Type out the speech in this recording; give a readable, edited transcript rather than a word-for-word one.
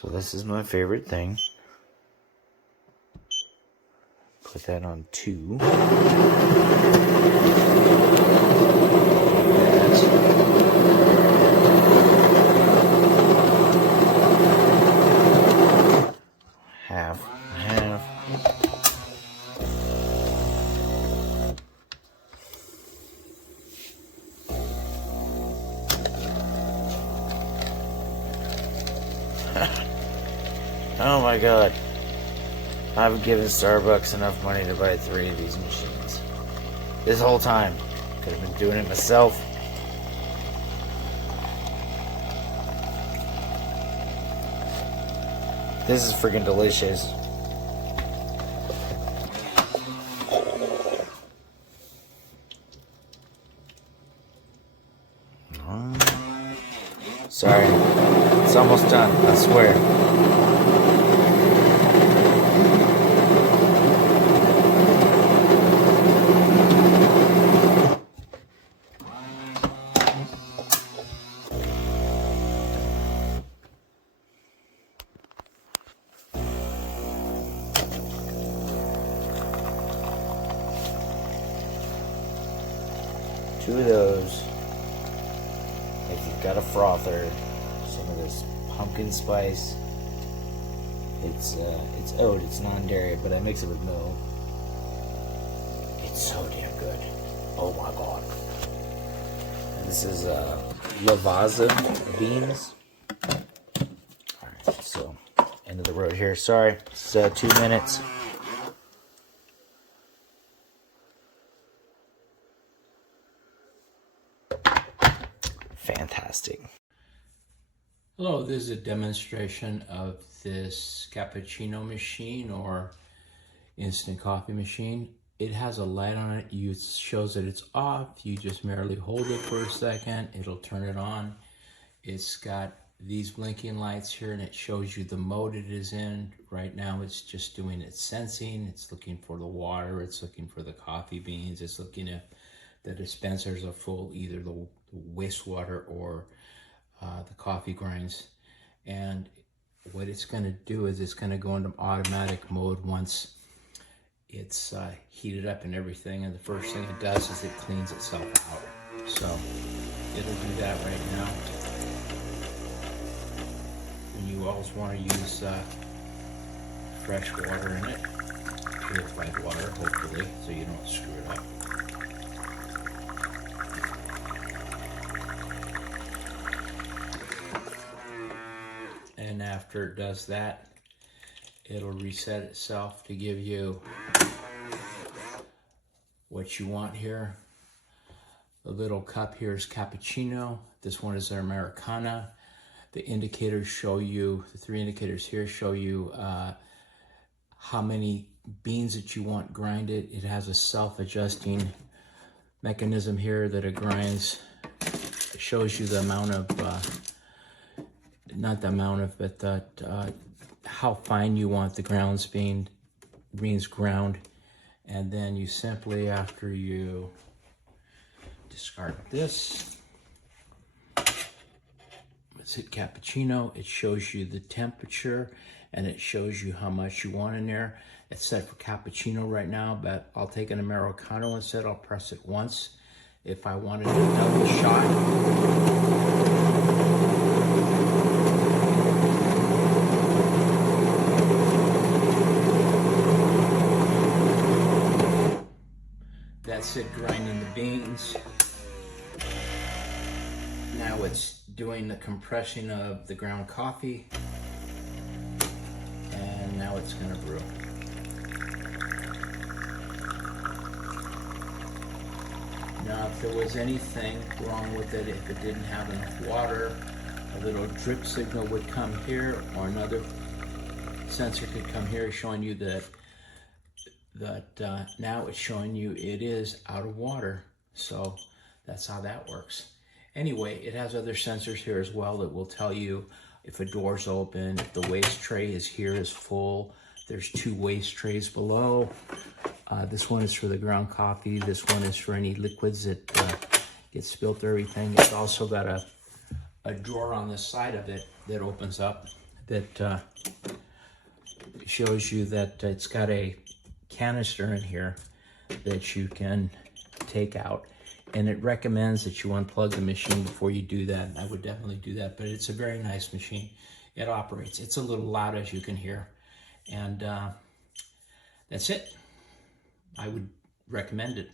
So this is my favorite thing. Put that on 2. Half. Oh my god. I've given Starbucks enough money to buy 3 of these machines. This whole time. Could have been doing it myself. This is freaking delicious. Sorry. It's almost done, I swear. Two of those. If you've got a frother, some of this pumpkin spice. It's oat, it's non-dairy, but I mix it with milk. It's so damn good. Oh my god. And this is Lavazza beans. Alright, so end of the road here. Sorry, it's 2 minutes. Fantastic. Hello, this is a demonstration of this cappuccino machine or instant coffee machine. It has a light on it. It shows that it's off. You just merely hold it for a second. It'll turn it on. It's got these blinking lights here and it shows you the mode it is in. Right now it's just doing its sensing. It's looking for the water. It's looking for the coffee beans. It's looking if the dispensers are full, either the wastewater or the coffee grinds. And what it's going to do is it's going to go into automatic mode once it's heated up and everything. And the first thing it does is it cleans itself out. So it'll do that right now. And you always want to use fresh water in it, purified water, hopefully, so you don't screw it up. And after it does that, it'll reset itself to give you what you want here. The little cup here is cappuccino. This one is Americana. The indicators show you, the 3 indicators here show you how many beans that you want grinded. It has a self-adjusting mechanism here that it grinds. It shows you the amount of not the amount of, but how fine you want the beans ground. And then you simply, after you discard this, let's hit cappuccino. It shows you the temperature and it shows you how much you want in there. It's set for cappuccino right now, but I'll take an Americano instead. I'll press it once. If I wanted a double shot, that's it grinding the beans. Now it's doing the compressing of the ground coffee. And now it's gonna brew. Now if there was anything wrong with it, if it didn't have enough water, a little drip signal would come here, or another sensor could come here showing you that now it's showing you it is out of water. So that's how that works. Anyway, it has other sensors here as well that will tell you if a door's open, if the waste tray is here is full. There's 2 waste trays below. This one is for the ground coffee. This one is for any liquids that get spilled or everything. It's also got a drawer on the side of it that opens up that shows you that it's got a canister in here that you can take out, and it recommends that you unplug the machine before you do that. I would definitely do that, but it's a very nice machine. It operates. It's a little loud, as you can hear, and that's it. I would recommend it.